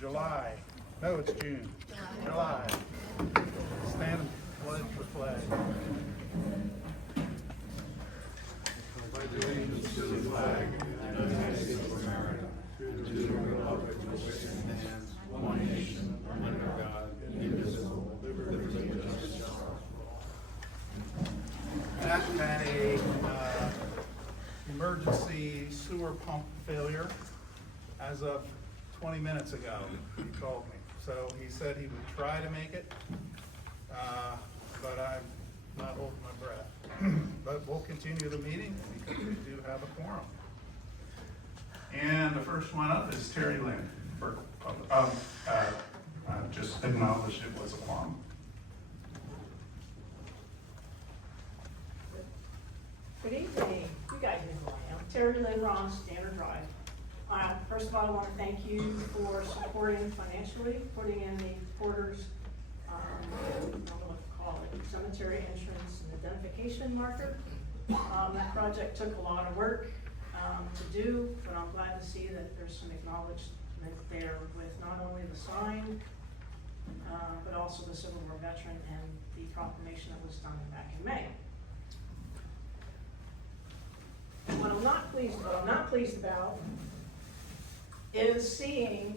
July. No, it's June. July. Stand and pledge the flag. Pledge allegiance to the flag of the United States of America, and to the republic for which it stands, one nation, under God, indivisible, with liberty and justice for all. Matt had a emergency sewer pump failure as of 20 minutes ago. He called me. So he said he would try to make it, but I'm not holding my breath. But we'll continue the meeting because we do have a quorum. And the first one up is Terry Lynn. For, just acknowledged it was a quorum. Good evening. You guys know who I am. Terry Lynn Ross, Standard Drive. First of all, I want to thank you for supporting financially, putting in the Porter's, I don't know what to call it, cemetery entrance and identification marker. That project took a lot of work to do, but I'm glad to see that there's some acknowledgement there with not only the sign, but also the Civil War veteran and the proclamation that was done back in May. What I'm not pleased about is seeing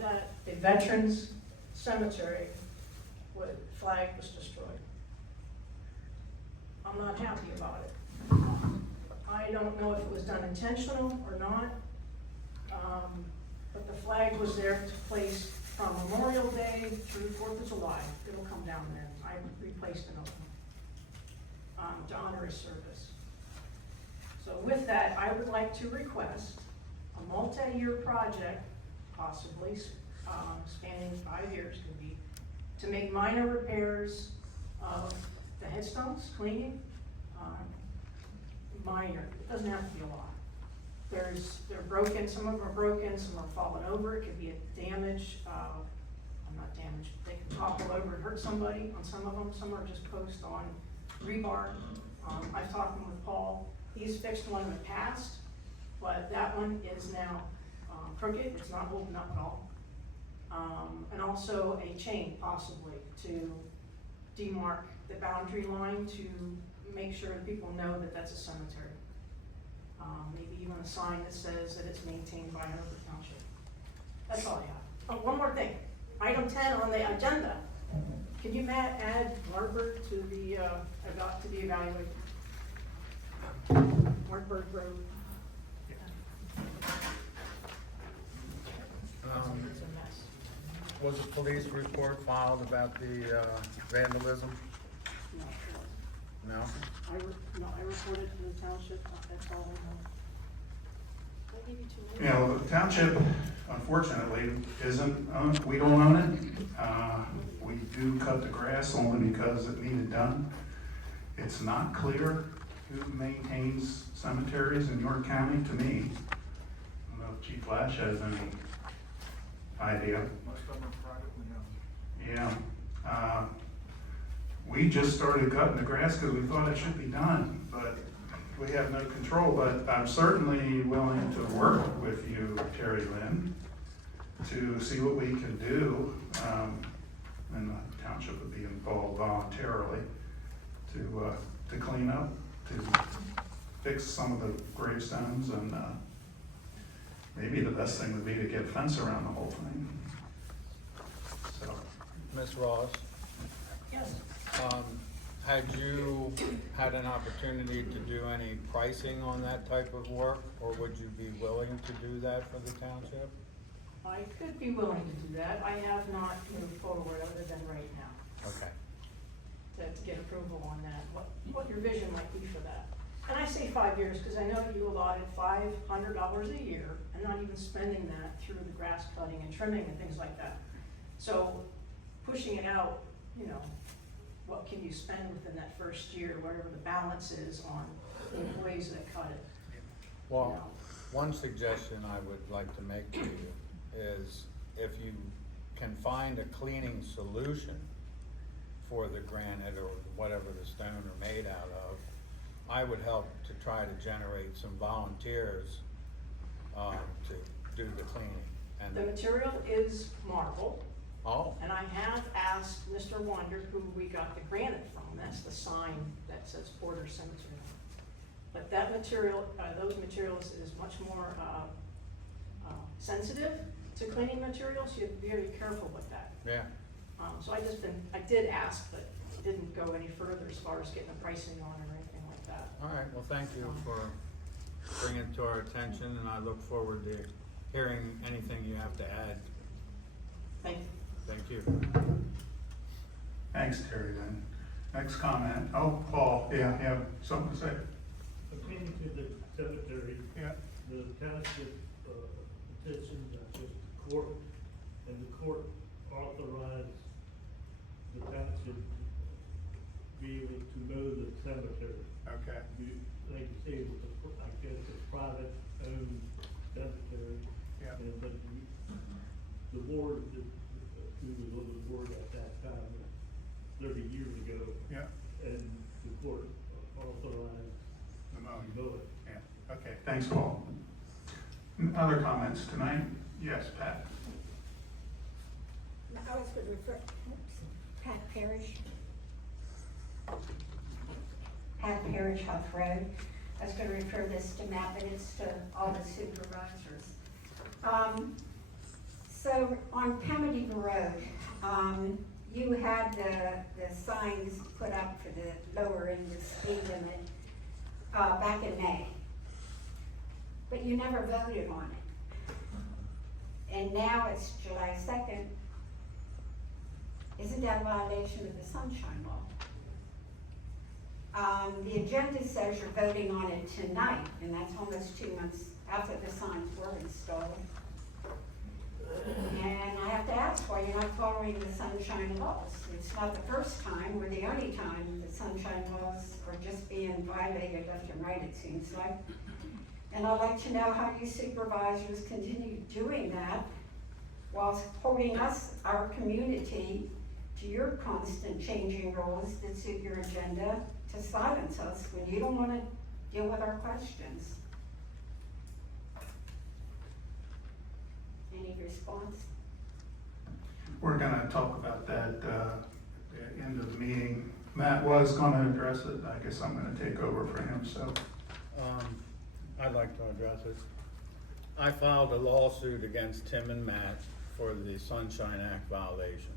that the Veterans Cemetery flag was destroyed. I'm not happy about it. I don't know if it was done intentional or not, but the flag was there to place from Memorial Day through 4th of July. It'll come down then. I replaced another one to honor his service. So with that, I would like to request a multi-year project, possibly spanning 5 years, could be, to make minor repairs of the headstones, cleaning, minor. It doesn't have to be a lot. They're broken, some of them are broken, some are falling over. It could be a damage, not damage, they can topple over and hurt somebody on some of them. Some are just post on rebar. I've talked with Paul. He's fixed one in the past, but that one is now crooked. It's not holding up at all. And also a chain possibly to demark the boundary line to make sure that people know that that's a cemetery. Maybe even a sign that says that it's maintained by Heidelberg Township. That's all I have. Oh, one more thing. Item 10 on the agenda. Can you, Matt, add Wartburg to the evaluation? Wartburg Road. It's a mess. Was a police report filed about the vandalism? No. No? I reported to the township, that's all I know. I gave you 2 minutes. Yeah, well, the township, unfortunately, isn't, we don't own it. We do cut the grass only because it needed done. It's not clear who maintains cemeteries in York County, to me. I don't know if Chief Lash has any idea. Most of them are privately owned. Yeah. We just started cutting the grass because we thought it should be done, but we have no control. But I'm certainly willing to work with you, Terry Lynn, to see what we can do. And the township would be involved voluntarily to clean up, to fix some of the gravestones, and maybe the best thing would be to get a fence around the whole thing. So, Ms. Ross, Yes. had you had an opportunity to do any pricing on that type of work, or would you be willing to do that for the township? I could be willing to do that. I have not moved forward other than right now Okay. to get approval on that, what your vision might be for that. And I say 5 years because I know you allotted $500 a year and not even spending that through the grass cutting and trimming and things like that. So pushing it out, you know, what can you spend within that first year, whatever the balance is on the employees that cut it. Well, one suggestion I would like to make to you is if you can find a cleaning solution for the granite or whatever the stone are made out of, I would help to try to generate some volunteers to do the cleaning. The And, material is marble, oh, and I have asked Mr. Wander, who we got the granite from, that's the sign that says Porter Cemetery. But that material, those materials is much more, sensitive to cleaning materials, you have to be very careful with that. yeah, So I did ask, but didn't go any further as far as getting the pricing on it or anything like that. all right, well, thank you for bringing it to our attention, and I look forward to hearing anything you have to add. Thank you. Thank you. Thanks, Terry Lynn. Next comment. Oh, Paul, yeah, you have something to say? Pertaining to the cemetery, Yeah. the township petitioned just the court, and the court authorized the township be able to mow the cemetery. Okay. Like you say, I guess it's private owned cemetery. Yeah. But the board, who was on the board at that time, 30 years ago, Yeah. and the court authorized The mowing. to mow it. Yeah, okay, thanks, Paul. Other comments tonight? Yes, Pat? I was going to refer, Pat Parrish. Pat Parrish, Huff Road. I was going to refer this to Matt, but it's to all the supervisors. So on Pemmityville Road, you had the signs put up for the lowering the speed limit, back in May. But you never voted on it. And now it's July 2nd. Isn't that a violation of the Sunshine Law? The agenda says you're voting on it tonight, and that's almost 2 months after the signs were installed. And I have to ask why you're not following the Sunshine Laws. It's not the first time or the only time the Sunshine Laws are just being violated left and right, it seems like. And I'd like to know how you supervisors continue doing that while holding us, our community, to your constant changing rules that suit your agenda to silence us when you don't want to deal with our questions. Any response? We're gonna talk about that, at the end of the meeting. Matt was gonna address it, I guess I'm gonna take over for him, so. I'd like to address it. I filed a lawsuit against Tim and Matt for the Sunshine Act violation.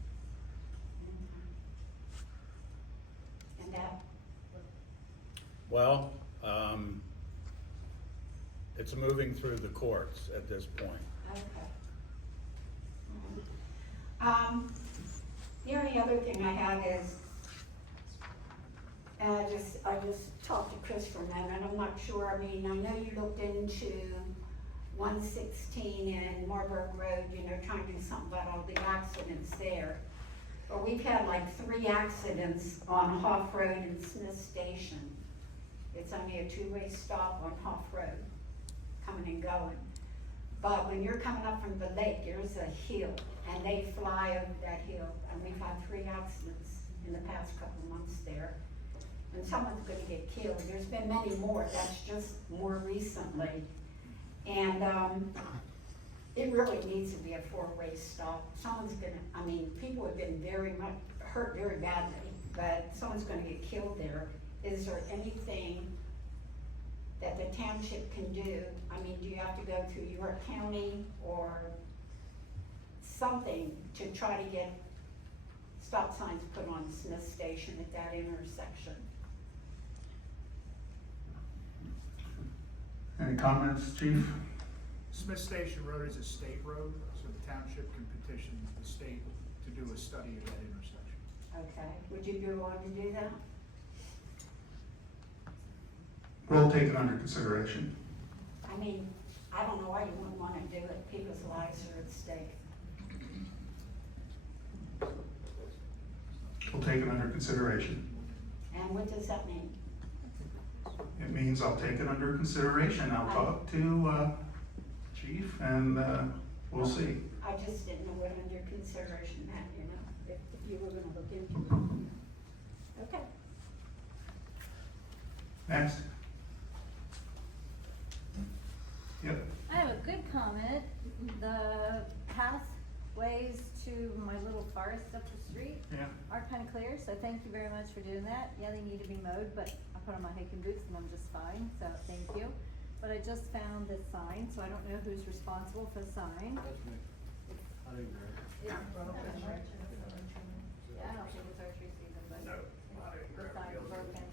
And that, Well, it's moving through the courts at this point. okay. The only other thing I have is, and I just talked to Chris for a minute, and I'm not sure, I mean, I know you looked into 116 and Marburg Road, you know, trying to do something about all the accidents there. But we've had like 3 accidents on Hoff Road and Smith Station. It's only a 2-way stop on Hoff Road, coming and going. But when you're coming up from the lake, there's a hill, and they fly over that hill, and we've had 3 accidents in the past couple of months there. And someone's gonna get killed. There's been many more, that's just more recently. And, it really needs to be a 4-way stop. Someone's gonna, I mean, people have been hurt very badly, but someone's gonna get killed there. Is there anything that the township can do? I mean, do you have to go through York County or something to try to get stop signs put on Smith Station at that intersection? Any comments, chief? Smith Station Road is a state road, so the township can petition the state to do a study of that intersection. Okay, would you be willing to do that? We'll take it under consideration. I mean, I don't know why you wouldn't wanna do it, people's lives are at stake. We'll take it under consideration. And what does that mean? It means I'll take it under consideration. I'll talk to, chief, and, we'll see. I just didn't know what under consideration meant, you know, if you were gonna look into it. Okay. Next. Yep. I have a good comment. The to my little forest up the street Yeah. are kind of clear, so thank you very much for doing that. Yeah, they need to be mowed, but I put on my hiking boots and I'm just fine, so thank you. But I just found this sign, so I don't know who's responsible for the sign. That's me. I didn't agree. It's broken. Yeah, I don't think it's archery season, but the sign's broken.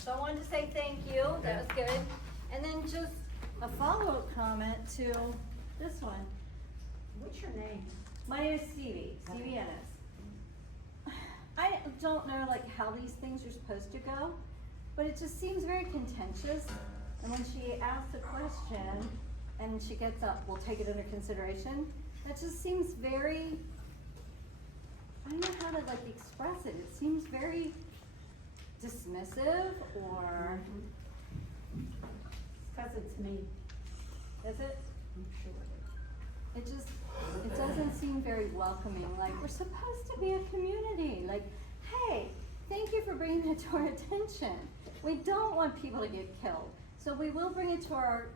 So I wanted to say thank you, that was good. And then just a follow-up comment to this one. What's your name? My name is Stevie Ennis. I don't know like how these things are supposed to go, but it just seems very contentious. And when she asks a question and she gets up, we'll take it under consideration. That just seems very, I don't know how to like express it. It seems very dismissive or, Cause it's me. is it? I'm sure. It just, it doesn't seem very welcoming, like, we're supposed to be a community, like, hey, thank you for bringing that to our attention. We don't want people to get killed, so we will bring it for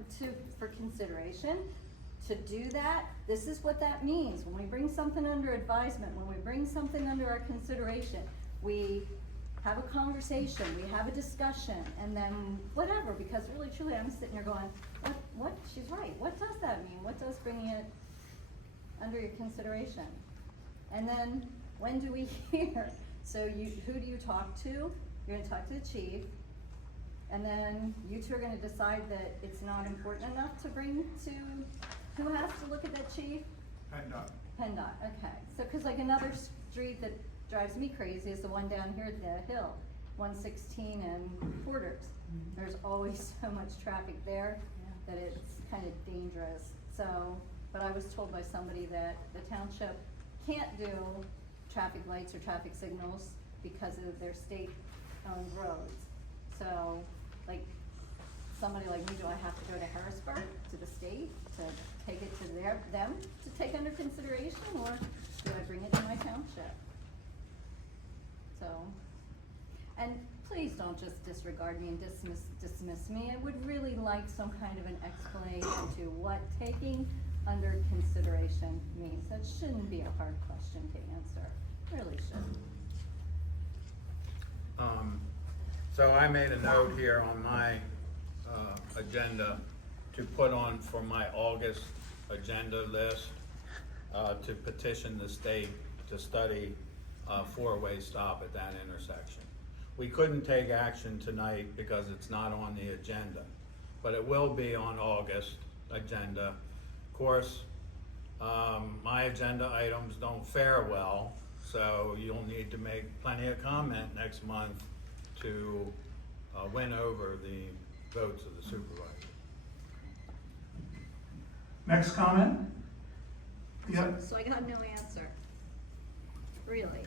consideration. To do that, this is what that means, when we bring something under advisement, when we bring something under our consideration, we have a conversation, we have a discussion, and then whatever, because really truly, I'm sitting here going, what, she's right, what does that mean? What does bringing it under your consideration? And then, when do we hear? So who do you talk to? You're gonna talk to the chief, and then you two are gonna decide that it's not important enough to bring to, who has to look at that, chief? PennDOT, okay. So, cause like another street that drives me crazy is the one down here at the hill, 116 and Porter's. There's always so much traffic there that it's kind of dangerous. So, but I was told by somebody that the township can't do traffic lights or traffic signals because of their state-owned roads. So, like, somebody like me, do I have to go to Harrisburg, to the state, to take it to them to take under consideration, or do I bring it to my township? So, and please don't just disregard me and dismiss me. I would really like some kind of an explanation to what taking under consideration means. That shouldn't be a hard question to answer, really shouldn't. So I made a note here on my agenda to put on for my August agenda list to petition the state to study a four-way stop at that intersection. We couldn't take action tonight because it's not on the agenda, but it will be on August agenda. Of course, my agenda items don't fare well, so you'll need to make plenty of comment next month to win over the votes of the supervisor. Next comment? Yep. So I got no answer, really.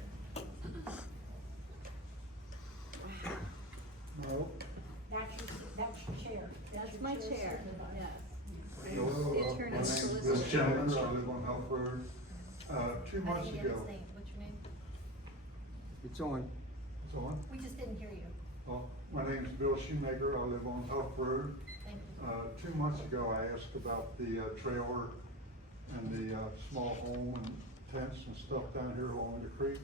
No. That's your chair. That's my chair, yes. Hello, The my attorney name's solicitor. Bill Chandler, I live on Health Road. 2 months ago. What's your name? It's on. It's on? We just didn't hear you. Oh, my name's Bill Shoemaker, I live on Health Road. Thank you. 2 months ago, I asked about the trailer and the small home and tents and stuff down here along the creek.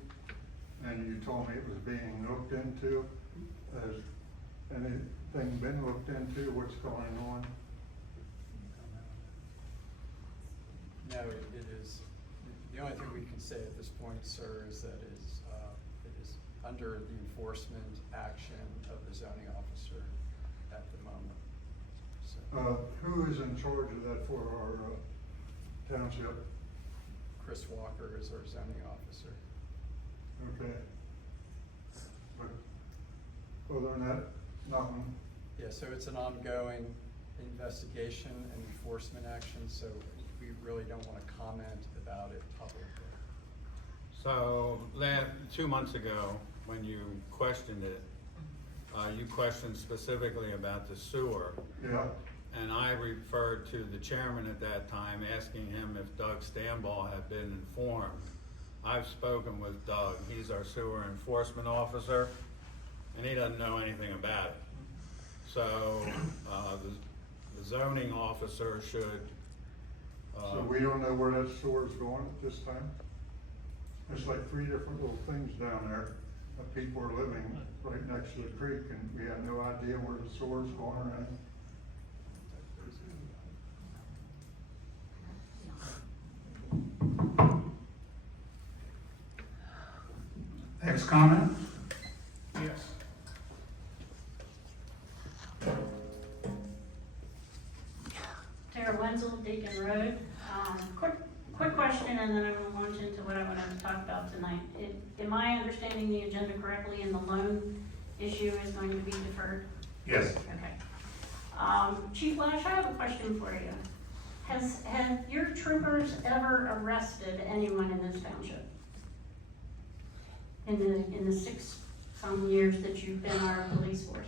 And you told me it was being looked into. Has anything been looked into? What's going on? No, it is, the only thing we can say at this point, sir, is that it is under the enforcement action of the zoning officer at the moment, so. Who is in charge of that for our township? Chris Walker is our zoning officer. Okay. But other than that, nothing. Yeah, so it's an ongoing investigation and enforcement action, so we really don't want to comment about it publicly. So, 2 months ago, when you questioned it, you questioned specifically about the sewer. Yeah. And I referred to the chairman at that time, asking him if Doug Stanball had been informed. I've spoken with Doug, he's our sewer enforcement officer, and he doesn't know anything about it. So, the zoning officer should. So we don't know where that sewer's going at this time? There's like 3 different little things down there, that people are living right next to the creek, and we have no idea where the sewer's going or anything. Next comment? Yes. Tara Wenzel, Deacon Road. Quick question, and then I will launch into what I wanted to talk about tonight. Am I understanding the agenda correctly, and the loan issue is going to be deferred? Yes. Okay. Chief Lash, I have a question for you. Have your troopers ever arrested anyone in this township? In the 6-some years that you've been our police force?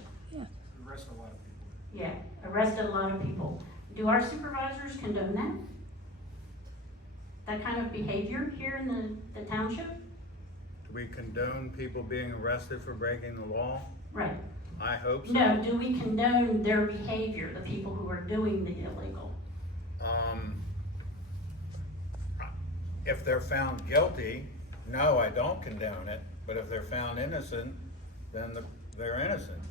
Arrest a lot of people. Yeah, arrested a lot of people. Do our supervisors condone that? That kind of behavior here in the township? Do we condone people being arrested for breaking the law? Right. I hope so. No, do we condone their behavior, the people who are doing the illegal? If they're found guilty, no, I don't condone it, but if they're found innocent, then they're innocent.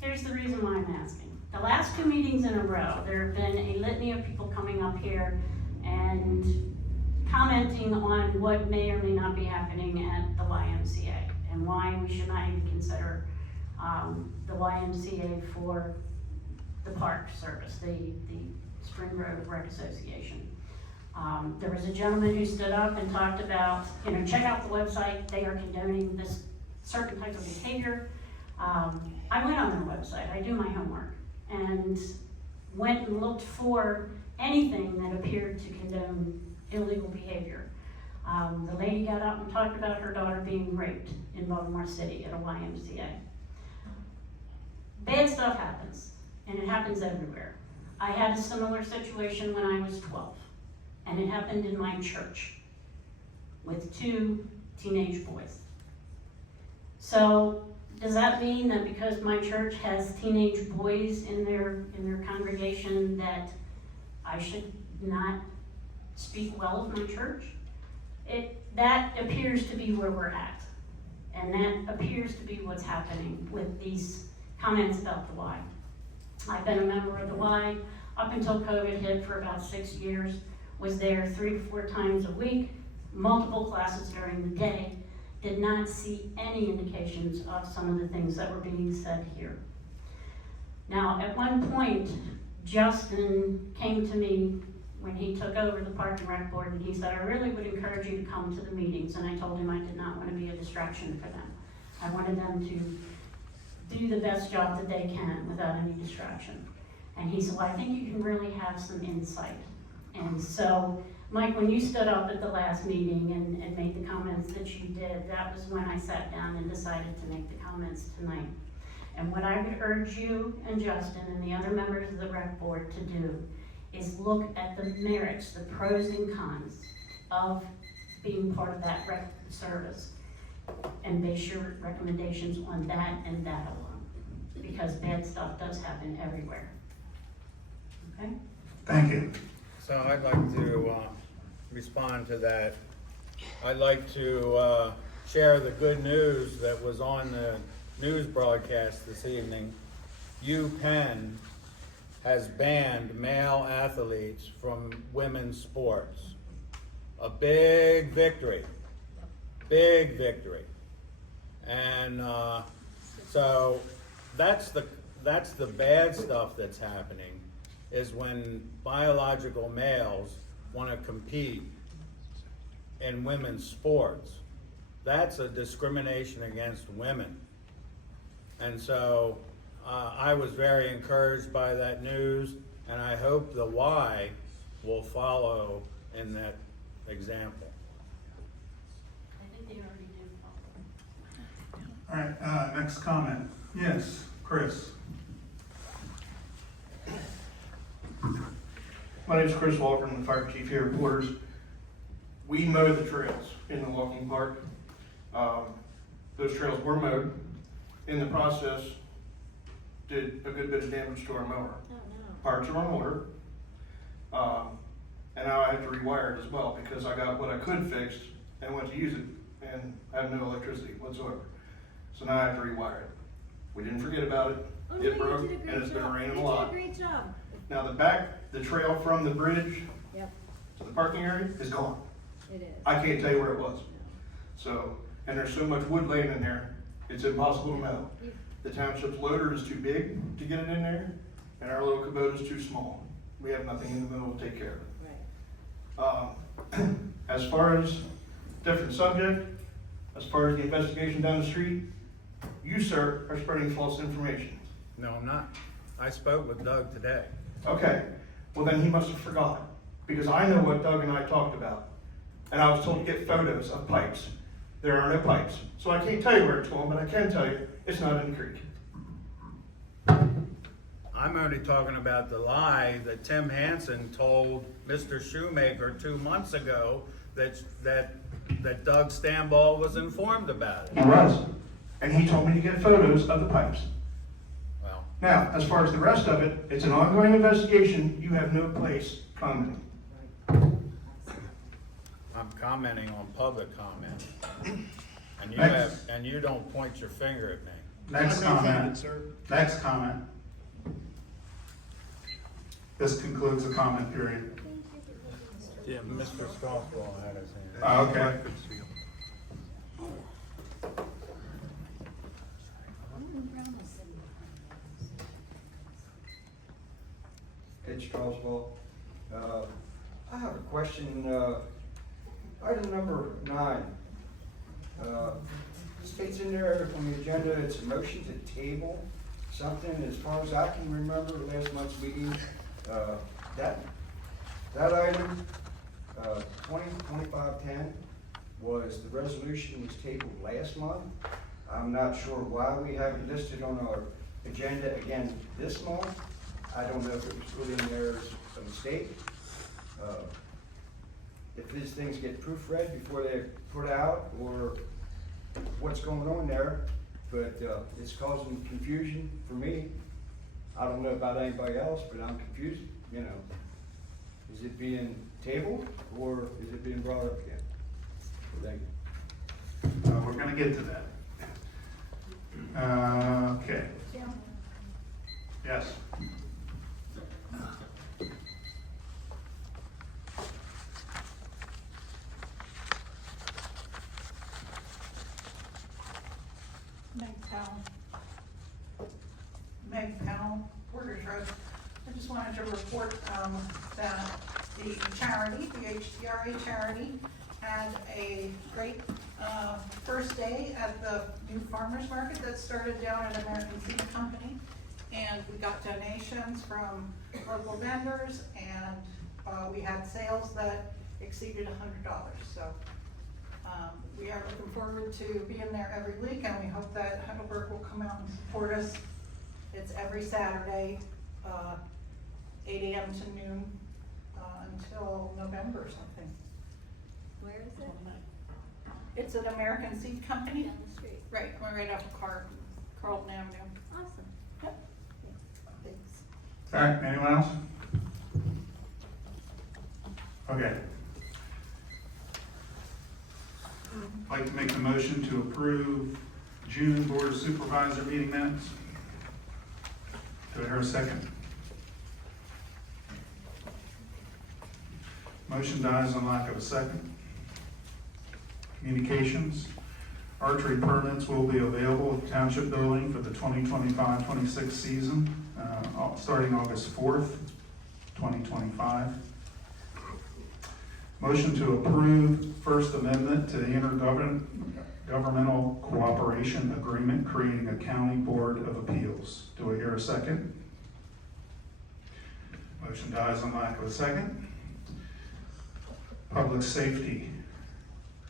Here's the reason why I'm asking. The last 2 meetings in a row, there have been a litany of people coming up here and commenting on what may or may not be happening at the YMCA and why we should not even consider the YMCA for the park service, the Spring Road Rec Association. There was a gentleman who stood up and talked about, check out the website, they are condoning this certain type of behavior. I went on their website, I do my homework, and went and looked for anything that appeared to condone illegal behavior. The lady got up and talked about her daughter being raped in Baltimore City at a YMCA. Bad stuff happens, and it happens everywhere. I had a similar situation when I was 12, and it happened in my church with 2 teenage boys. So, does that mean that because my church has teenage boys in their congregation that I should not speak well of my church? That appears to be where we're at. And that appears to be what's happening with these comments about the Y. I've been a member of the Y up until COVID hit for about 6 years, was there 3 to 4 times a week, multiple classes during the day, did not see any indications of some of the things that were being said here. Now, at one point, Justin came to me when he took over the Park and Rec Board, and he said, I really would encourage you to come to the meetings, and I told him I did not want to be a distraction for them. I wanted them to do the best job that they can without any distraction. And he said, well, I think you can really have some insight. And so, Mike, when you stood up at the last meeting and made the comments that you did, that was when I sat down and decided to make the comments tonight. And what I would urge you and Justin and the other members of the rec board to do is look at the merits, the pros and cons of being part of that rec service and base your recommendations on that and that alone, because bad stuff does happen everywhere. Okay? Thank you. So I'd like to respond to that. I'd like to share the news that was on the news broadcast this evening. UPenn has banned male athletes from women's sports. A big victory, big victory. And so that's the bad stuff that's happening, is when biological males want to compete in women's sports. That's a discrimination against women. And so I was very encouraged by that news, and I hope the Y will follow in that example. I think they already do follow. All right, next comment. Yes, Chris. My name is Chris Walker, I'm the fire chief here at Porter's. We mowed the trails in the walking park. Those trails were mowed. In the process, did a good bit of damage to our mower. Oh, no. Parts are on order. And now I have to rewire it as well because I got what I could fixed and went to use it, and had no electricity whatsoever. So now I have to rewire it. We didn't forget about it. Oh, no, It you broke, did a and great it's been job. raining a You lot. did a great job. Now the trail from the bridge Yep, to the parking area is gone. it is. I can't tell you where it was. So, and there's so much wood laying in there, it's impossible to mow. The township's loader is too big to get it in there, and our little Kubota's too small. We have nothing in the middle to take care of it. Right. As far as different subject, as far as the investigation down the street, you, sir, are spreading false information. No, I'm not. I spoke with Doug today. Okay, well then he must have forgotten, because I know what Doug and I talked about. And I was told to get photos of pipes. There are no pipes. So I can't tell you where it's going, but I can tell you, it's not in the creek. I'm only talking about the lie that Tim Hansen told Mr. Shoemaker 2 months ago that Doug Stamball was informed about He it. was. And he told me to get photos of the pipes. Well, Now, as far as the rest of it, it's an ongoing investigation. You have no place commenting. I'm commenting on public comment. And you Next. and you don't point your finger at me. Next No comment, comment. sir. Next comment. This concludes the comment period. Yeah, Mr. Scofflaw had his hand. Okay. Ed Straswell. I have a question, item number 9. States in there on the agenda, it's a motion to table something, as far as I can remember, last month's meeting, that item, 2025-10, was, the resolution was tabled last month. I'm not sure why we have it listed on our agenda again this month. I don't know if it was put in there as a mistake. If these things get proofread before they're put out, or what's going on there, but it's causing confusion for me. I don't know about anybody else, but I'm confused, you know. Is it being tabled, or is it being brought up again? Thank you. We're gonna get to that. Okay. Jim? Yes. Meg Powell, Porter's Road. I just wanted to report that the charity, the HDRA charity, had a great first day at the new farmers market that started down at American Seed Company. And we got donations from local vendors, and we had sales that exceeded $100. So we are looking forward to being there every week, and we hope that Heidelberg will come out and support us. It's every Saturday, 8 a.m. to noon, until November or something. Where is it? It's an American Seed Company. Down the street. Right, we're right off of Carlton Avenue. Awesome. Yep. Thanks. All right, anyone else? Okay. I'd like to make the motion to approve June Board of Supervisor meeting minutes. Do I hear a second? Motion dies on lack of a second. Communications. Archery permits will be available at the Township Building for the 2025-26 season, starting August 4th, 2025. Motion to approve First Amendment to the Intergovernmental Cooperation Agreement creating a County Board of Appeals. Do I hear a second? Motion dies on lack of a second. Public Safety.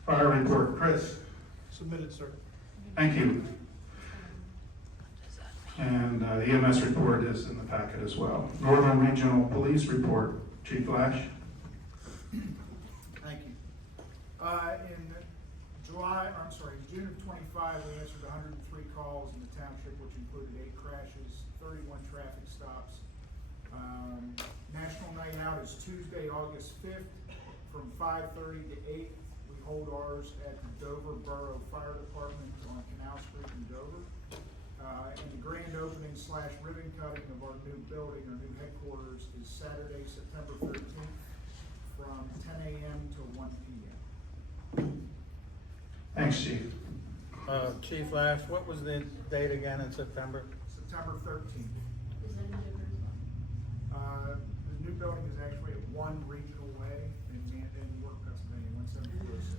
Fire report, Chris. Submitted, sir. Thank you. And the EMS report is in the packet as well. Northern Regional Police report, Chief Lash. Thank you. In June of 25, we answered 103 calls in the township, which included 8 crashes, 31 traffic stops. National Night Out is Tuesday, August 5th, from 5:30 to 8. We hold ours at the Dover Borough Fire Department on Canal Street in Dover. And the grand opening / ribbon cutting of our new building, our new headquarters, is Saturday, September 13th, from 10 a.m. to 1 p.m. Thanks, Chief. Chief Lash, what was the date again in September? September 13th. Is that a difference? The new building is actually at 1 Regional Way in York, Pennsylvania, 17406.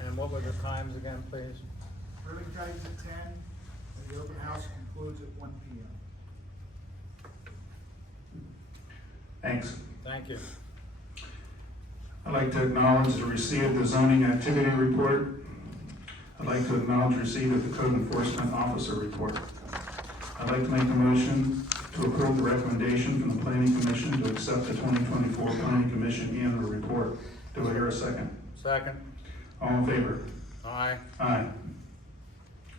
And what were the times again, please? Ribbon cutting's at 10, and the open house concludes at 1 p.m. Thanks. Thank you. I'd like to acknowledge the receipt of the zoning activity report. I'd like to acknowledge receipt of the code enforcement officer report. I'd like to make a motion to approve the recommendation from the planning commission to accept the 2024 planning commission annual report. Do I hear a second? Second. All in favor? Aye. Aye.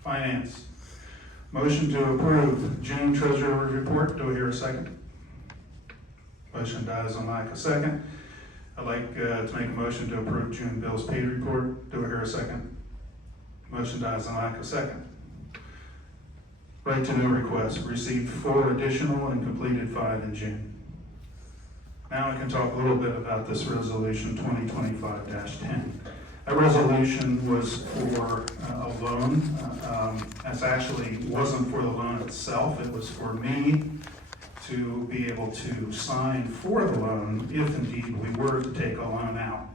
Finance. Motion to approve June treasurer report. Do I hear a second? Motion dies on lack of second. I'd like to make a motion to approve June bills paid report. Do I hear a second? Motion dies on lack of second. Right to know request. Received 4 additional and completed 5 in June. Now I can talk a little bit about this resolution 2025-10. That resolution was for a loan. It actually wasn't for the loan itself. It was for me to be able to sign for the loan if indeed we were to take a loan out.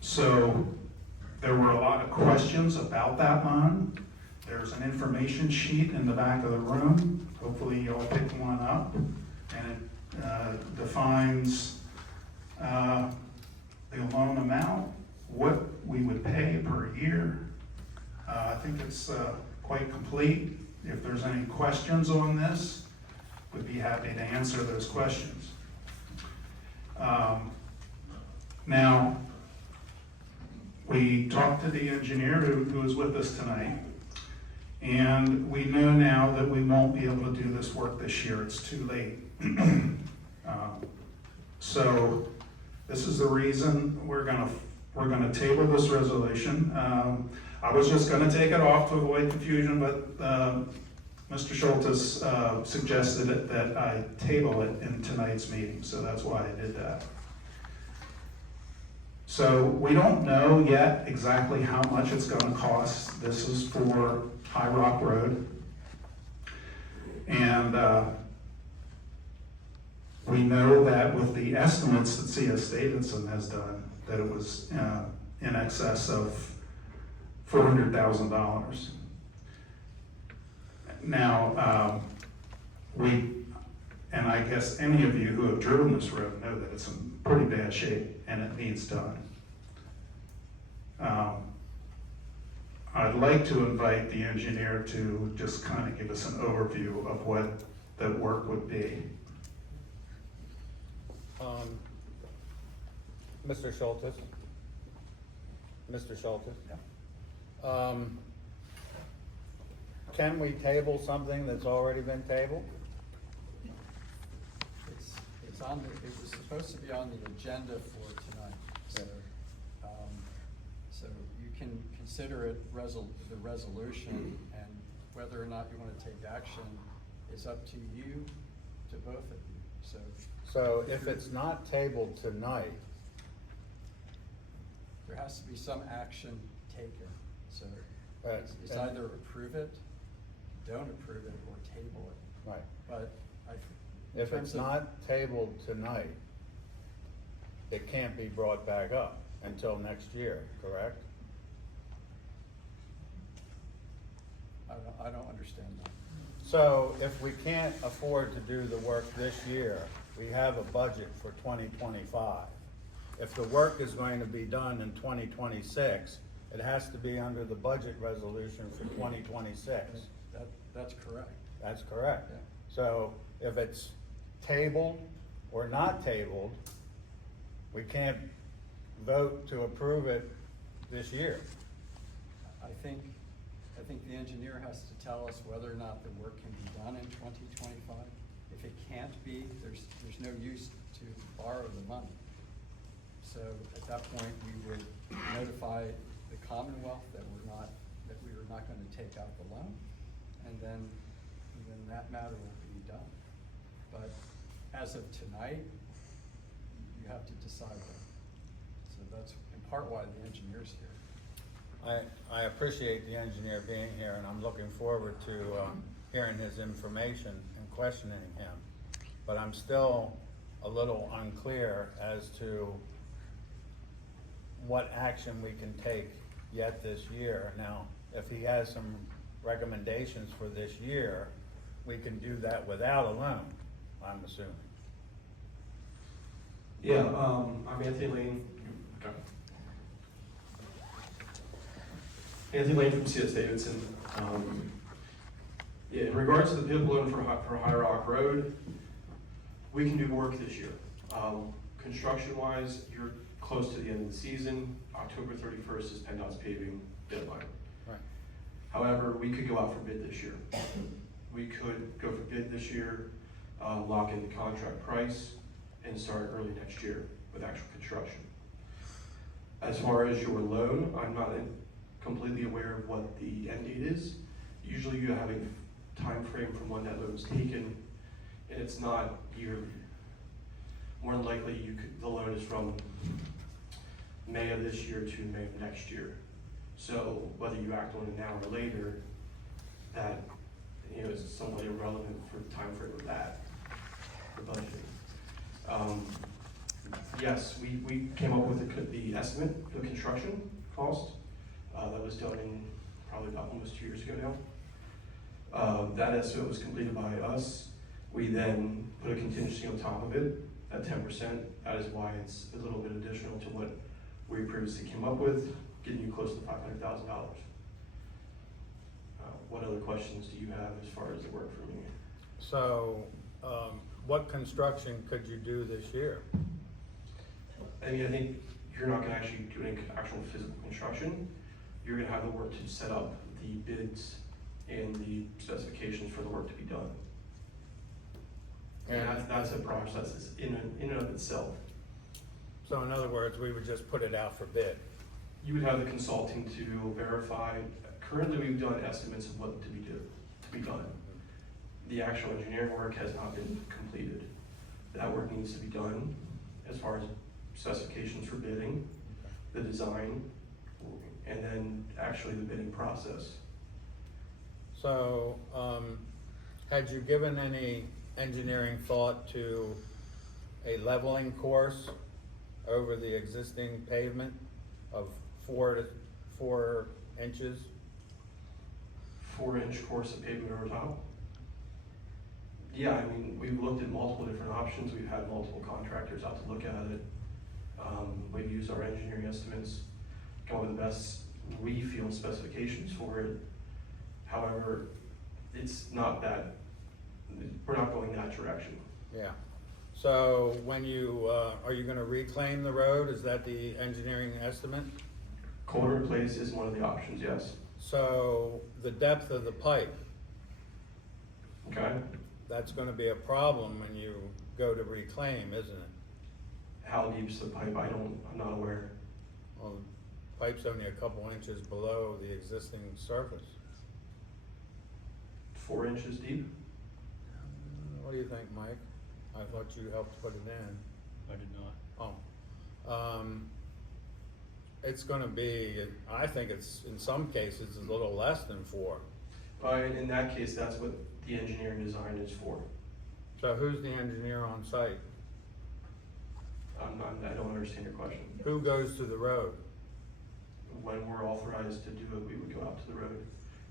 So there were a lot of questions about that loan. There's an information sheet in the back of the room. Hopefully you'll pick one up. And it defines the loan amount, what we would pay per year. I think it's quite complete. If there's any questions on this, we'd be happy to answer those questions. Now, we talked to the engineer who is with us tonight, and we know now that we won't be able to do this work this year. It's too late. So this is the reason we're gonna table this resolution. I was just gonna take it off to avoid confusion, but Mr. Schultes suggested that I table it in tonight's meeting, so that's why I did that. So we don't know yet exactly how much it's gonna cost. This is for High Rock Road. And we know that with the estimates that C.S. Davidson has done, that it was in excess of $400,000. Now, and I guess any of you who have driven this road know that it's in pretty bad shape and it needs done. I'd like to invite the engineer to just kind of give us an overview of what the work would be. Mr. Schultes? Mr. Schultes? Yeah. Can we table something that's already been tabled? It's on the, it was supposed to be on the agenda for tonight, so, so you can consider it the resolution, and whether or not you wanna take action is up to you, to both of you, so. So if it's not tabled tonight, There has to be some action taken, so Right. it's either approve it, don't approve it, or table it. right, But in if terms it's of- not tabled tonight, it can't be brought back up until next year, correct? I don't understand that. So if we can't afford to do the work this year, we have a budget for 2025. If the work is going to be done in 2026, it has to be under the budget resolution for 2026. That's correct. That's correct. Yeah. So if it's tabled or not tabled, we can't vote to approve it this year. I think the engineer has to tell us whether or not the work can be done in 2025. If it can't be, there's no use to borrow the money. so at that point, we would notify the Commonwealth that we were not gonna take out the loan, and then that matter will be done. But as of tonight, you have to decide that. So that's in part why the engineer's here. I appreciate the engineer being here, and I'm looking forward to hearing his information and questioning him. But I'm still a little unclear as to what action we can take yet this year. Now, if he has some recommendations for this year, we can do that without a loan, I'm assuming. Yeah, I'm Anthony Lane. Okay. Anthony Lane from CS Davidson. Yeah, in regards to the PIP loan for High Rock Road, we can do work this year. Construction-wise, you're close to the end of the season. October 31st is PennDOT's paving deadline. Right. However, we could go out for bid this year. We could go for bid this year, lock in the contract price, and start early next year with actual construction. As far as your loan, I'm not completely aware of what the end date is. Usually you have a time frame from when that loan is taken, and it's not yearly. More than likely, the loan is from May of this year to May of next year. So whether you act on it now or later, that is somewhat irrelevant for the time frame of that, for budgeting. Yes, we came up with the estimate for the construction cost. That was done in probably about almost 2 years ago now. That estimate was completed by us. We then put a contingency on top of it at 10%. That is why it's a little bit additional to what we previously came up with, getting you close to $500,000. What other questions do you have as far as the work for me? So, what construction could you do this year? I mean, I think you're not gonna actually do any actual physical construction. You're gonna have the work to set up the bids and the specifications for the work to be done. And that's a process in and of itself. So in other words, we would just put it out for bid. You would have the consulting to verify. Currently, we've done estimates of what to be done. The actual engineering work has not been completed. That work needs to be done as far as specifications for bidding, the design, and then actually the bidding process. So, had you given any engineering thought to a leveling course over the existing pavement of 4 inches? 4-inch course of pavement over top? Yeah, I mean, we've looked at multiple different options. We've had multiple contractors out to look at it. We've used our engineering estimates, come up with the best, we feel, specifications for it. However, it's not that, we're not going that direction. Yeah. So when you, are you gonna reclaim the road? Is that the engineering estimate? Culvert in place is one of the options, yes. So the depth of the pipe, Okay? that's gonna be a problem when you go to reclaim, isn't it? How deep's the pipe? I'm not aware. Well, the pipe's only a couple inches below the existing surface. 4 inches deep? What do you think, Mike? I thought you helped put it in. I did not. Oh. It's gonna be, I think it's, in some cases, a little less than 4. In that case, that's what the engineering design is for. So who's the engineer on site? I don't understand your question. Who goes to the road? When we're authorized to do it, we would go out to the road.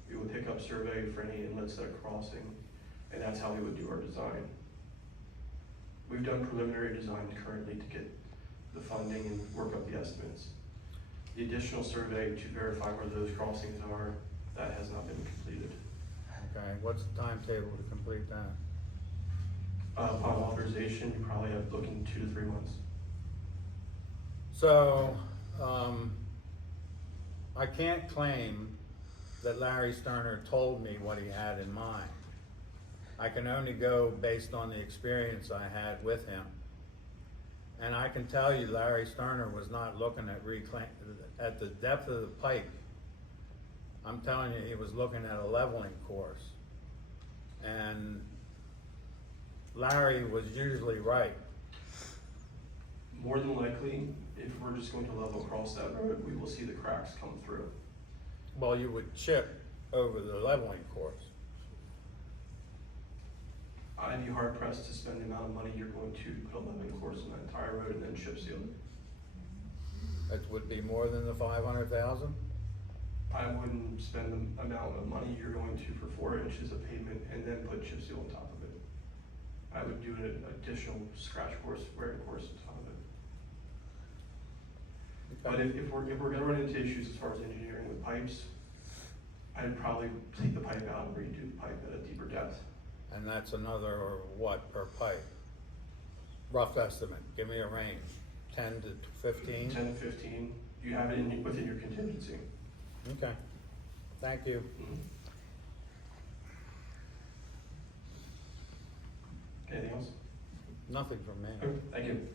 We would pick up survey for any inlets that are crossing, and that's how we would do our design. We've done preliminary design currently to get the funding and work up the estimates. The additional survey to verify where those crossings are, that has not been completed. Okay, what's the timetable to complete that? Upon authorization, you probably have looking 2 to 3 months. So, I can't claim that Larry Sterner told me what he had in mind. I can only go based on the experience I had with him. And I can tell you Larry Sterner was not looking at the depth of the pipe. I'm telling you, he was looking at a leveling course. And Larry was usually right. More than likely, if we're just going to level across that road, we will see the cracks come through. Well, you would chip over the leveling course. I'd be hard pressed to spend the amount of money you're going to put a leveling course on that entire road and then chip seal it. It would be more than the 500,000? I wouldn't spend the amount of money you're going to for 4 inches of pavement and then put chip seal on top of it. I would do an additional scratch course, wearing course on top of it. But if we're gonna run into issues as far as engineering with pipes, I'd probably take the pipe out and redo the pipe at a deeper depth. And that's another, what, per pipe? Rough estimate, give me a range, 10 to 15? 10 to 15, you have it within your contingency. Okay, thank you. Anything else? Nothing from me. Okay, thank you.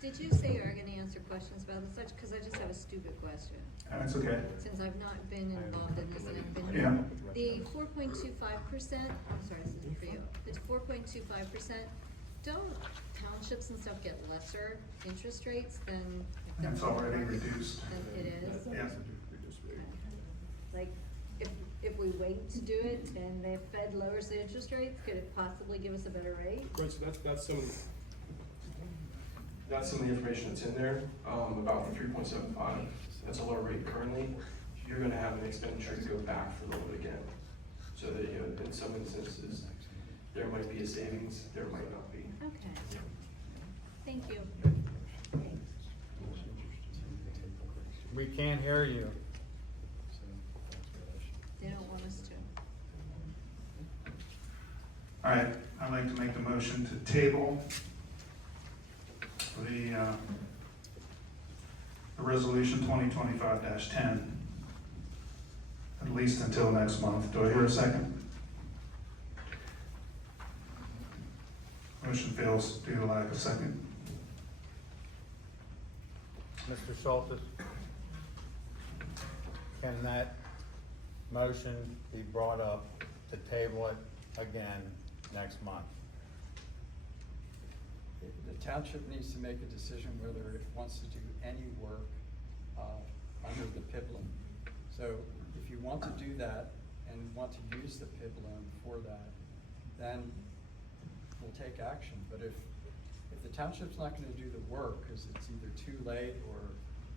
Did you say you are gonna answer questions about this? Cause I just have a stupid question, That's okay. since I've not been involved in this and I've been. Yeah. The 4.25%, I'm sorry, this isn't for you, it's 4.25%, don't townships and stuff get lesser interest rates than? That's already reduced. Than it is? Yeah. Like, if we wait to do it and the Fed lowers the interest rates, could it possibly give us a better rate? Right, so that's some of the information that's in there, about the 3.75. That's a lower rate currently. You're gonna have an expenditure to go back for the loan again. So that, you know, in some instances, there might be a savings, there might not be. Okay. Thank you. We can't hear you. They don't want us to. All right, I'd like to make the motion to table the resolution 2025-10, at least until next month. Do I hear a second? Motion fails due to lack of second. Mr. Schultes, can that motion be brought up to table it again next month? The township needs to make a decision whether it wants to do any work under the PIB loan. So if you want to do that and want to use the PIB loan for that, then we'll take action. But if the township's not gonna do the work because it's either too late or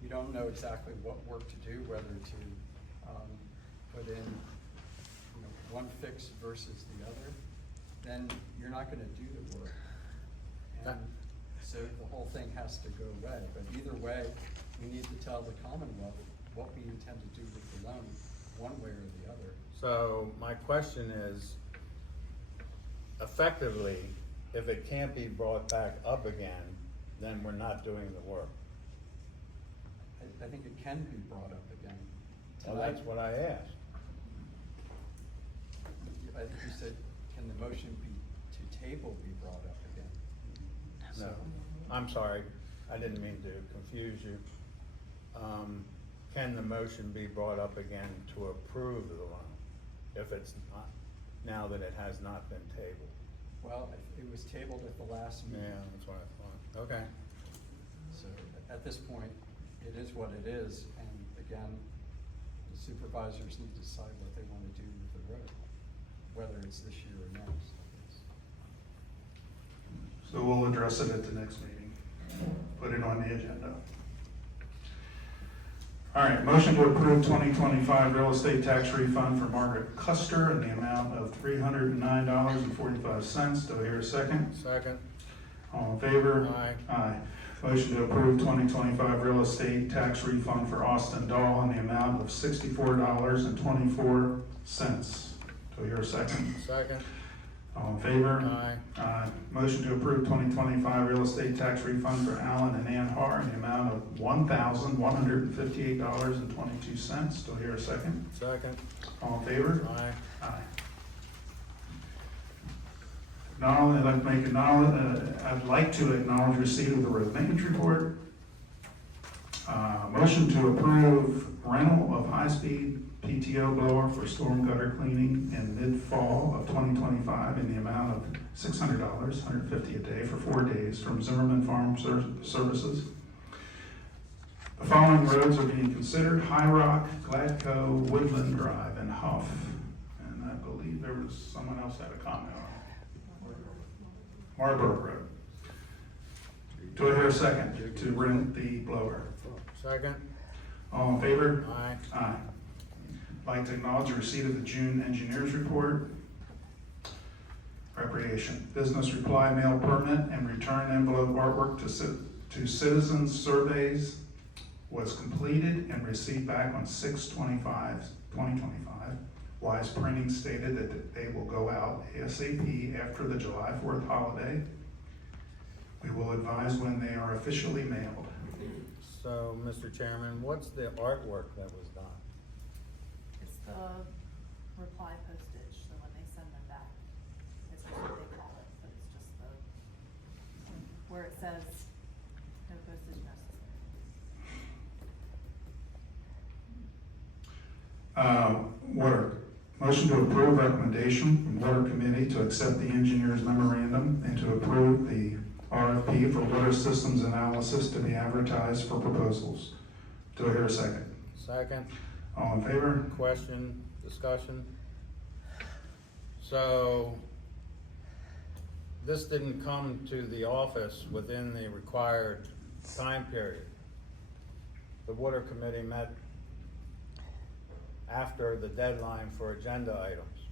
you don't know exactly what work to do, whether to put in, you know, one fix versus the other, then you're not gonna do the work. And so the whole thing has to go away, but either way, we need to tell the Commonwealth what we intend to do with the loan, one way or the other. So my question is, effectively, if it can't be brought back up again, then we're not doing the work. I think it can be brought up again. Well, that's what I asked. I think you said, can the motion be, to table be brought up again? No, So- I'm sorry, I didn't mean to confuse you. Can the motion be brought up again to approve the loan, if it's not, now that it has not been tabled? Well, it was tabled at the last Yeah, meeting. that's what I thought, okay. So at this point, it is what it is, and again, the supervisors need to decide what they want to do with the road, whether it's this year or next. So we'll address it at the next meeting, put it on the agenda. All right, motion to approve 2025 real estate tax refund for Margaret Custer in the amount of $309.45. Do I hear a second? Second, All in favor? Aye. Aye. Motion to approve 2025 real estate tax refund for Austin Dahl in the amount of $64.24. Do I hear a second? second, All in favor? Aye. Motion to approve 2025 real estate tax refund for Alan and Ann Har in the amount of $1,158.22. Do I hear a second? second, All in favor? aye. Aye. I'd like to acknowledge receipt of the road maintenance report. Motion to approve rental of high-speed PTO blower for storm gutter cleaning in mid-fall of 2025 in the amount of $600, $150 a day for 4 days from Zimmerman Farm Services. The following roads are being considered: High Rock, Gladco, Woodland Drive, and Huff. And I believe there was someone else had a comment on Marlborough Road. Do I hear a second to rent the blower? Second? All in favor? Aye. Aye. I'd like to acknowledge the receipt of the June engineers report. Recreation, business reply mail permit and return envelope artwork to citizens surveys was completed and received back on 6/25/2025. Wise Printing stated that they will go out ASAP after the July 4th holiday. We will advise when they are officially mailed. So, Mr. Chairman, what's the artwork that was done? It's the reply postage, so when they send them back, it's what they call it, but it's just the, where it says no postage necessary. Water. Motion to approve recommendation from Water Committee to accept the engineer's memorandum and to approve the RFP for water systems analysis to be advertised for proposals. Do I hear a second? Second? All in favor? Question, discussion? So, this didn't come to the office within the required time period. The Water Committee met after the deadline for agenda items.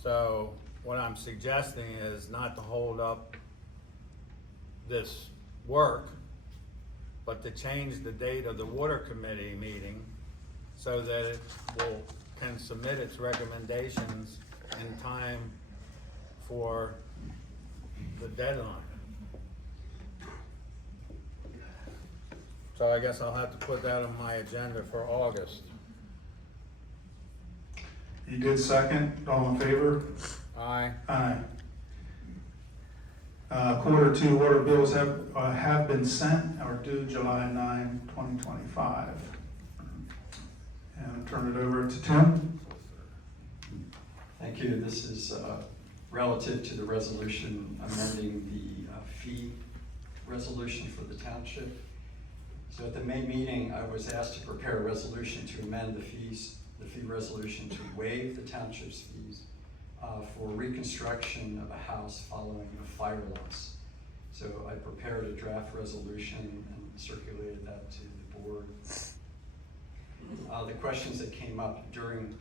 So, what I'm suggesting is not to hold up this work, but to change the date of the Water Committee meeting so that it can submit its recommendations in time for the deadline. So I guess I'll have to put that on my agenda for August. You did second. All in favor? Aye. Aye. Q2 water bills have been sent, are due July 9, 2025. And I'll turn it over to Tim. Thank you. This is relative to the resolution amending the fee resolution for the township. So at the May meeting, I was asked to prepare a resolution to amend the fee resolution to waive the township's fees for reconstruction of a house following a fire loss. So I prepared a draft resolution and circulated that to the board. The questions that came up during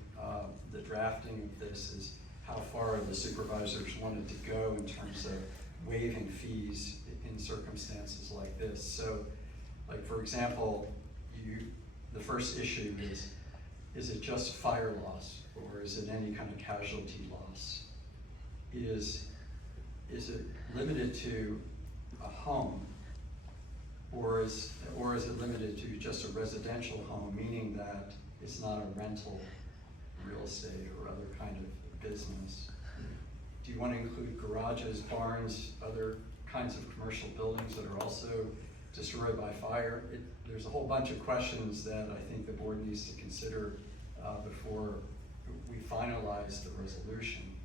the drafting of this is how far the supervisors wanted to go in terms of waiving fees in circumstances like this. So, like for example, the first issue is it just fire loss, or is it any kind of casualty loss? Is it limited to a home, or is it limited to just a residential home, meaning that it's not a rental real estate or other kind of business? Do you want to include garages, barns, other kinds of commercial buildings that are also destroyed by fire? There's a whole bunch of questions that I think the board needs to consider before we finalize the resolution.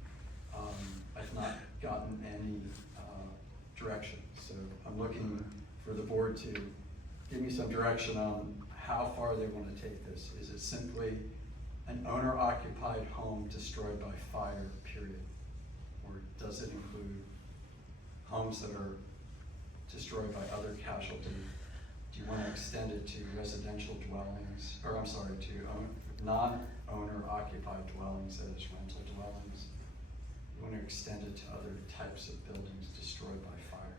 I've not gotten any direction, so I'm looking for the board to give me some direction on how far they want to take this. Is it simply an owner-occupied home destroyed by fire, period? Or does it include homes that are destroyed by other casualty? Do you want to extend it to residential dwellings, or I'm sorry, to non-owner occupied dwellings, that is rental dwellings? You want to extend it to other types of buildings destroyed by fire?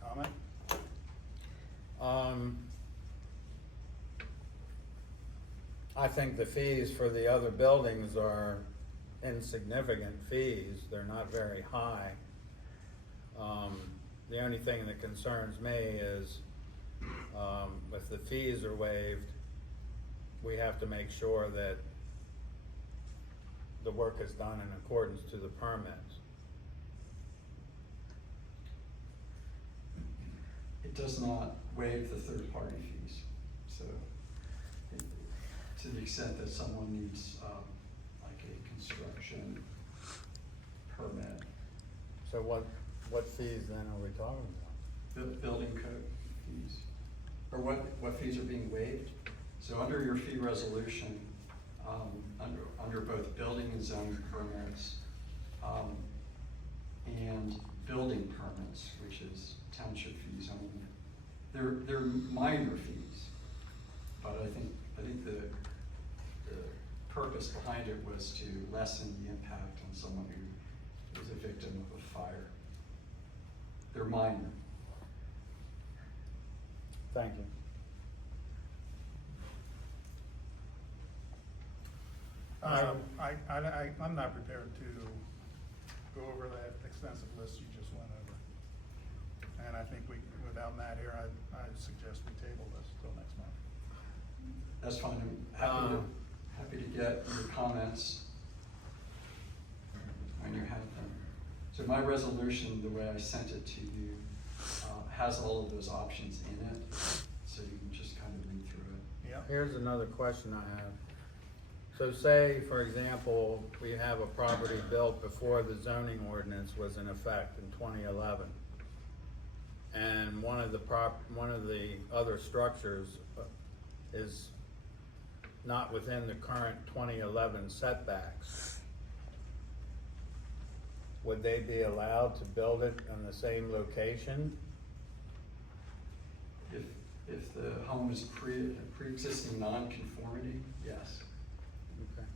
Comment? I think the fees for the other buildings are insignificant fees. They're not very high. The only thing that concerns me is if the fees are waived, we have to make sure that the work is done in accordance to the permits. It does not waive the third-party fees, so to the extent that someone needs, like a construction permit, So what fees then are we talking about? building code fees, or what fees are being waived? So under your fee resolution, under both building and zoning permits, and building permits, which is township fees only, they're minor fees, but I think the purpose behind it was to lessen the impact on someone who is a victim of a fire. They're minor. Thank you. I'm not prepared to go over that extensive list you just went over. And I think without Matt here, I suggest we table this till next month. That's fine. I'm happy to get your comments when you have them. So my resolution, the way I sent it to you, has all of those options in it, so you can just kind of read through it. Yep. Here's another question I have. So say, for example, we have a property built before the zoning ordinance was in effect in 2011. And one of the other structures is not within the current 2011 setbacks. Would they be allowed to build it in the same location? If the home is pre-existing non-conformity, yes. Okay.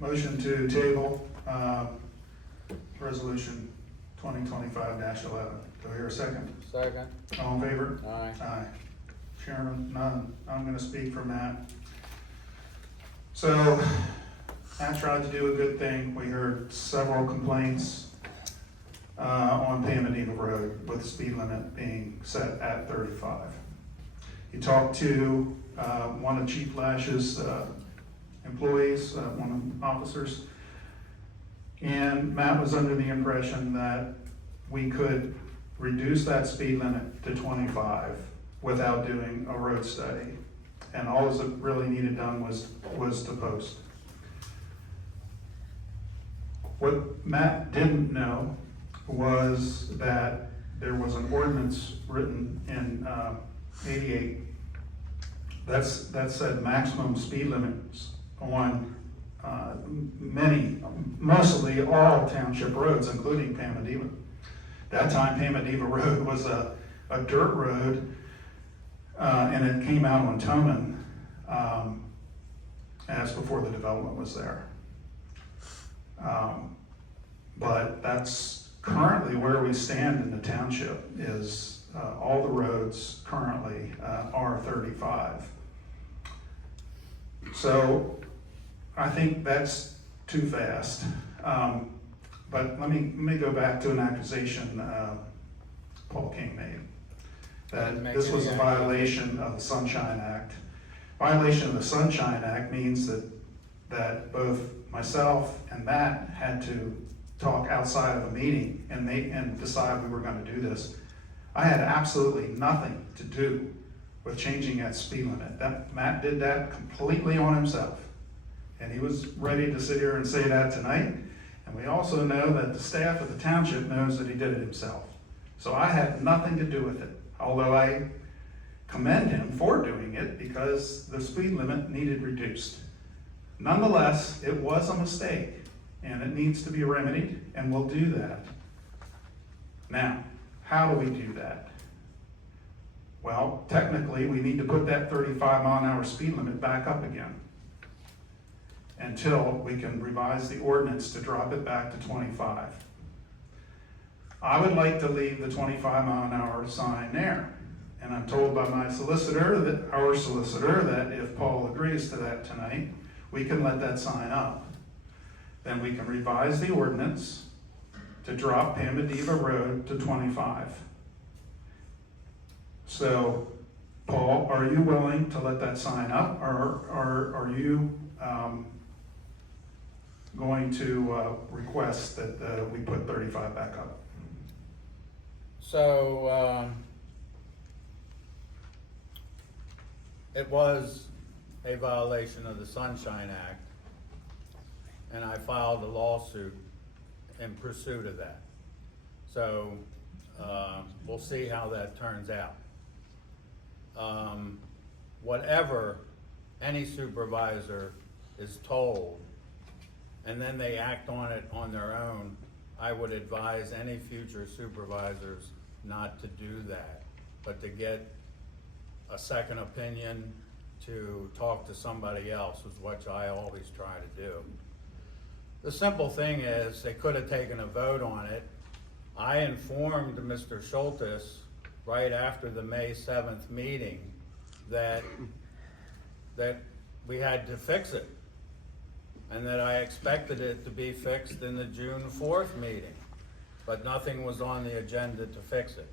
Motion to table, resolution 2025-11. Do I hear a second? Second. All in favor? Aye. Aye. Chairman, none. I'm gonna speak for Matt. So, Matt tried to do a good thing. We heard several complaints on Pamadiva Road with the speed limit being set at 35. He talked to one of Chief Lash's employees, one of the officers, and Matt was under the impression that we could reduce that speed limit to 25 without doing a road study. And all that really needed done was to post. What Matt didn't know was that there was an ordinance written in 88 that said maximum speed limits on mostly all township roads, including Pamadiva. That time, Pamadiva Road was a dirt road, and it came out on Toman as before the development was there. But that's currently where we stand in the township, is all the roads currently are 35. So I think that's too fast. But let me go back to an accusation Paul King made, that this was a violation of the Sunshine Act. Violation of the Sunshine Act means that both myself and Matt had to talk outside of a meeting and decide we were going to do this. I had absolutely nothing to do with changing that speed limit. Matt did that completely on himself. And he was ready to sit here and say that tonight. And we also know that the staff of the township knows that he did it himself. So I had nothing to do with it, although I commend him for doing it because the speed limit needed reduced. Nonetheless, it was a mistake and it needs to be remedied, and we'll do that. Now, how do we do that? Well, technically, we need to put that 35-mile-an-hour speed limit back up again until we can revise the ordinance to drop it back to 25. I would like to leave the 25-mile-an-hour sign there. And I'm told by my solicitor, that if Paul agrees to that tonight, we can let that sign up. Then we can revise the ordinance to drop Pamadiva Road to 25. So Paul, are you willing to let that sign up, or are you going to request that we put 35 back up? So, it was a violation of the Sunshine Act, and I filed a lawsuit in pursuit of that. So, we'll see how that turns out. Whatever any supervisor is told, and then they act on it on their own, I would advise any future supervisors not to do that, but to get a second opinion, to talk to somebody else, is what I always try to do. The simple thing is, they could have taken a vote on it. I informed Mr. Schultes right after the May 7th meeting that we had to fix it, and that I expected it to be fixed in the June 4th meeting, but nothing was on the agenda to fix it.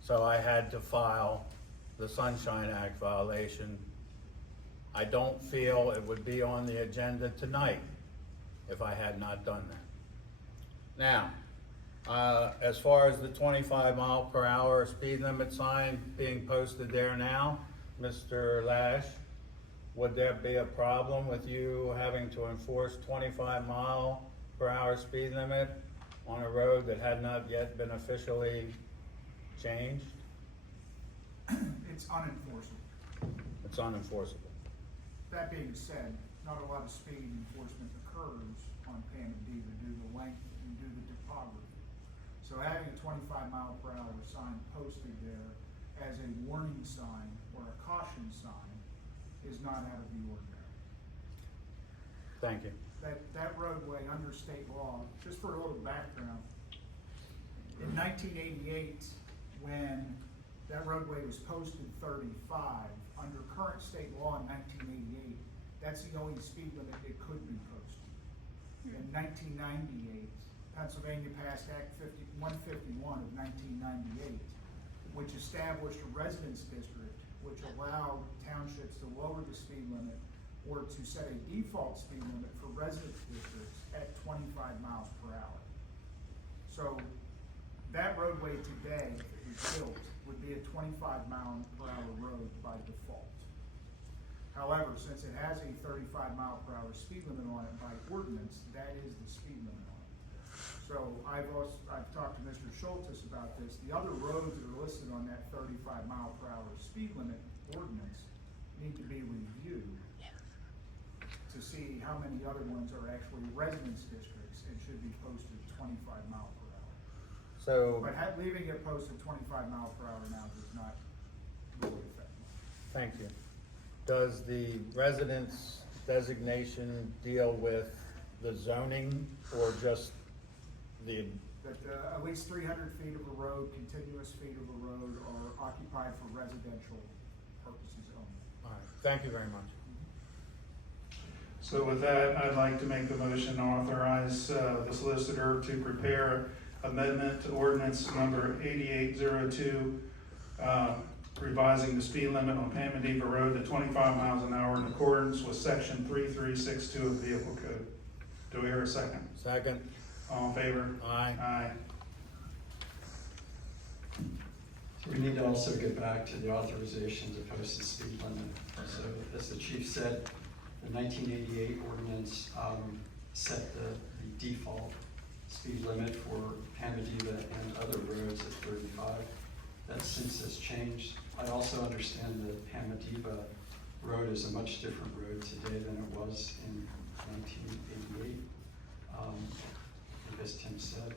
So I had to file the Sunshine Act violation. I don't feel it would be on the agenda tonight if I had not done that. Now, as far as the 25-mile-per-hour speed limit sign being posted there now, Mr. Lash, would there be a problem with you having to enforce 25-mile-per-hour speed limit on a road that had not yet been officially changed? It's unenforceable. It's unenforceable. That being said, not a lot of speed enforcement occurs on Pam and Diva due to the length and due to topography. So having a 25-mile-per-hour sign posted there as a warning sign or a caution sign is not out of the ordinary. Thank you. That roadway under state law, just for a little background, in 1988, when that roadway was posted 35, under current state law in 1988, that's the only speed limit it could be posted. In 1998, Pennsylvania passed Act 151 of 1998, which established a residence district, which allowed townships to lower the speed limit or to set a default speed limit for residence districts at 25 miles per hour. So that roadway today, if it was built, would be a 25-mile-per-hour road by default. However, since it has a 35-mile-per-hour speed limit on it by ordinance, that is the speed limit on it. So I've talked to Mr. Schultes about this. The other roads that are listed on that 35-mile-per-hour speed limit ordinance need to be reviewed to see how many other ones are actually residence districts and should be posted 25 mile per hour. So, But leaving it posted 25 mile per hour now does not really affect much. thank you. Does the residence designation deal with the zoning or just the, That at least 300 feet of a road, continuous feet of a road are occupied for residential purposes only. all right, thank you very much. So with that, I'd like to make the motion to authorize the solicitor to prepare amendment to ordinance number 8802, revising the speed limit on Pamadiva Road to 25 miles an hour in accordance with section 3362 of the Vehicle Code. Do we hear a second? Second. All in favor? Aye. Aye. So we need to also get back to the authorization to post the speed limit. So as the chief said, the 1988 ordinance set the default speed limit for Pamadiva and other roads at 35. That since has changed. I also understand that Pamadiva Road is a much different road today than it was in 1988, as Tim said.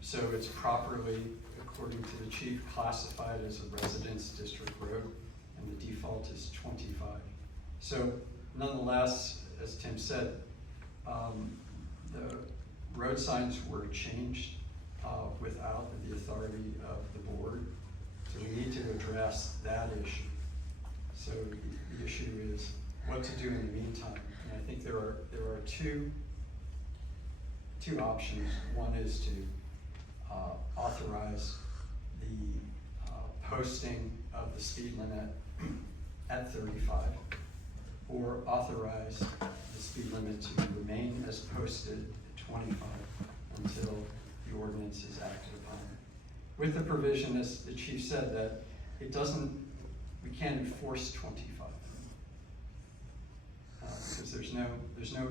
So it's properly, according to the chief, classified as a residence district road, and the default is 25. So nonetheless, as Tim said, the road signs were changed without the authority of the board. So we need to address that issue. So the issue is what to do in the meantime. And I think there are two options. One is to authorize the posting of the speed limit at 35, or authorize the speed limit to remain as posted at 25 until the ordinance is acted upon. With the provision, as the chief said, that it doesn't, we can't enforce 25. Because there's no,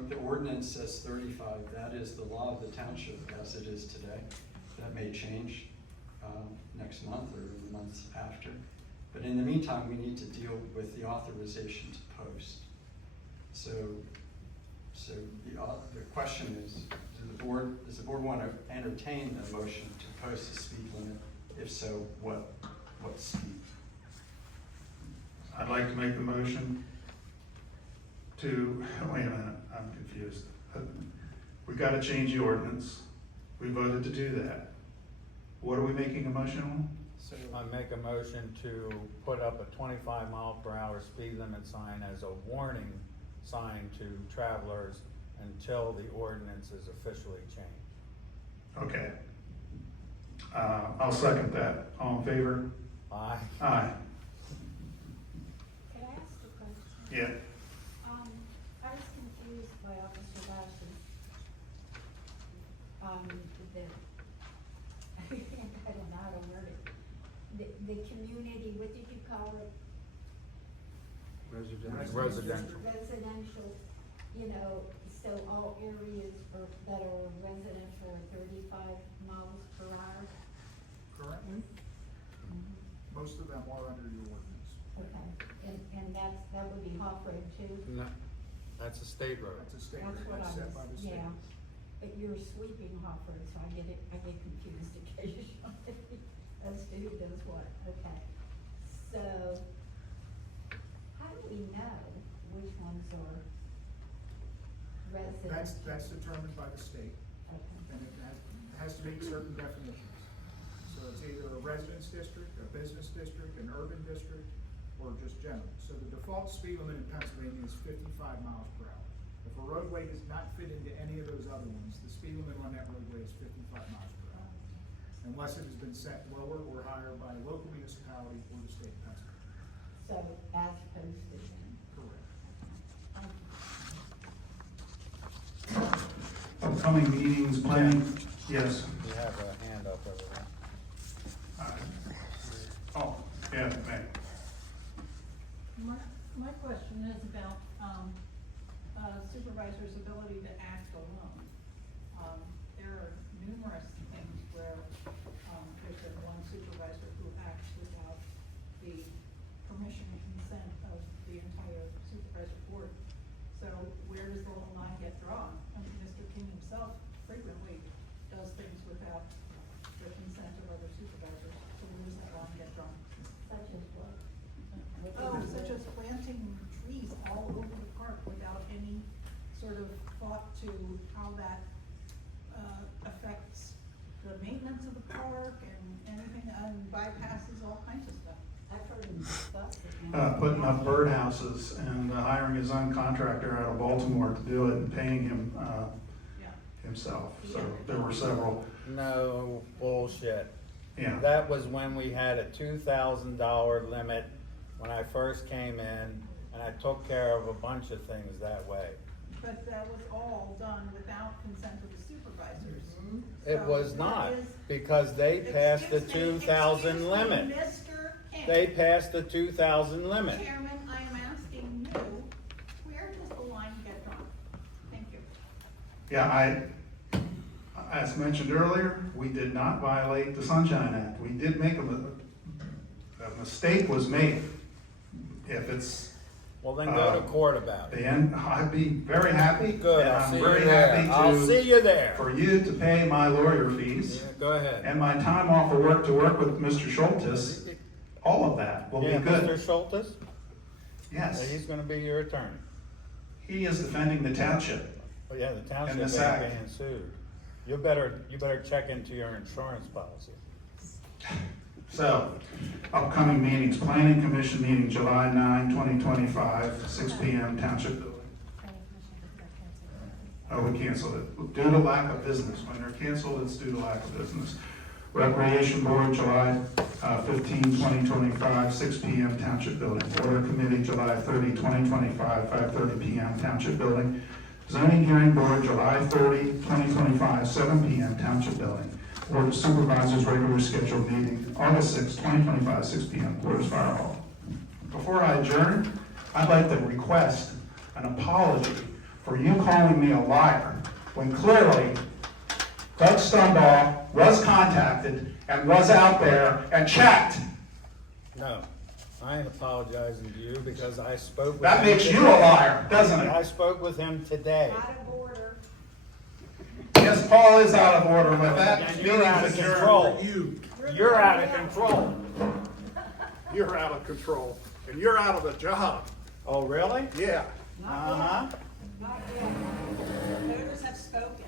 the ordinance says 35, that is the law of the township as it is today. That may change next month or the months after. But in the meantime, we need to deal with the authorization to post. So the question is, does the board want to entertain the motion to post the speed limit? If so, what speed? I'd like to make the motion to, wait a minute, I'm confused. We gotta change the ordinance. We voted to do that. What are we making a motion on? So I make a motion to put up a 25-mile-per-hour speed limit sign as a warning sign to travelers until the ordinance is officially changed. Okay. I'll second that. All in favor? Aye. Aye. Could I ask a question? Yeah. I was confused by Officer Basham. I don't know how to word it. The community, what did you call it? Residential. Residential, you know, so all areas that are residential are 35 miles per hour? Currently, most of them are under your ordinance. Okay, and that would be Hawk Road too? No, that's a state road. That's a state That's rate, what that's I set by the was, state. yeah, but you're sweeping Hawk Road, so I get confused occasionally as to who does what, okay. So, how do we know which ones are residential? That's determined by the state, Okay. and it has to meet certain definitions. So it's either a residence district, a business district, an urban district, or just general. So the default speed limit in Pennsylvania is 55 miles per hour. If a roadway does not fit into any of those other ones, the speed limit on that roadway is 55 miles per hour. Unless it has been set lower or higher by a local municipality or the state of Pennsylvania. So, as posted then? Correct. Thank you. Upcoming meetings, planning, yes. You have a hand up over there. Oh, yeah, May. My question is about supervisor's ability to act alone. There are numerous things where there's been one supervisor who acts without the permission and consent of the entire supervisor board. So where does the whole line get drawn? I mean, Mr. King himself frequently does things without the consent of other supervisors. So where does that line get drawn? Such as what? Oh, such as planting trees all over the park without any sort of thought to how that affects the maintenance of the park and anything, and bypasses all kinds of stuff. I've heard him discuss it. Putting up birdhouses and hiring his own contractor out of Baltimore to do it and paying him, Yeah. himself. So there were several, No bullshit. yeah. That was when we had a $2,000 limit when I first came in, and I took care of a bunch of things that way. But that was all done without consent of the supervisors. It So was what not, is- because they passed the Excuse me, 2,000 limit. Mr. King. They passed the 2,000 limit. Chairman, I am asking you, where does the line get drawn? Thank you. Yeah, as mentioned earlier, we did not violate the Sunshine Act. We did make a mistake was made. If it's, Well, then go to court about it. then I'd be very happy. Good, and I'll I'm see you very there. happy I'll see you there. for you to pay my lawyer fees Yeah, go ahead. and my time off of work to work with Mr. Schultes. All of that will be Yeah, good. Mr. Schultes? Yes, He's gonna be your attorney. he is defending the township. Oh, yeah, the township the ain't SAC. being sued. You better check into your insurance policy. So, upcoming meetings, Planning Commission meeting, July 9, 2025, 6 PM, Township Building. Oh, we canceled it. Due to lack of business. When they're canceled, it's due to lack of business. Recreation Board, July 15, 2025, 6 p.m. Township Building. Order Committee, July 30, 2025, 5:30 p.m. Township Building. Zoning Hearing Board, July 30, 2025, 7 p.m. Township Building. Board of Supervisors regular scheduled meeting, August 6, 2025, 6 p.m. Porter's Fire Hall. Before I adjourn, I'd like to request an apology for you calling me a liar when clearly Doug Stumbaugh was contacted and was out there and checked. No, I ain't apologizing to you because I spoke with him. That makes you a liar, doesn't I it? spoke with him today. Out of order. Yes, Paul is out of order with that. And you're out of control. You're out of control. You're out of control, and you're out of a job. Oh, really? Yeah. Uh-huh. Not yet. Voters have spoken.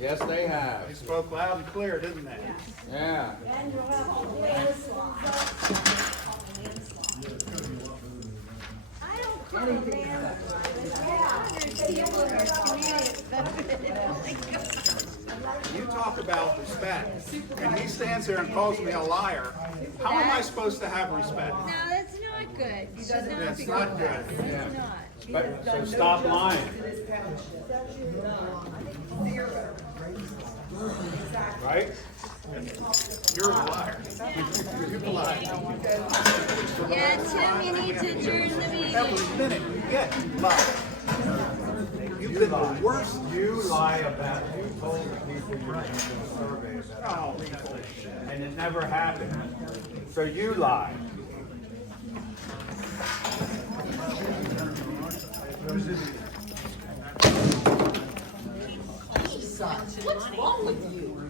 Yes, they have. They spoke loud and clear, didn't they? Yeah. And you'll have all the landslide. I don't call them people in our community. You talk about respect, and he stands here and calls me a liar. How am I supposed to have respect? No, that's not good. You should not That's be not doing good. that. It's not. But, so stop lying. Right? You're a liar. You're a liar. Yeah, Tim, you need to adjourn the meeting. Every minute you get, you lie. You've been the worst. You lie about, you told the people you were going to do a survey about Oh, it, and it never happened. So you lie. What's wrong with you?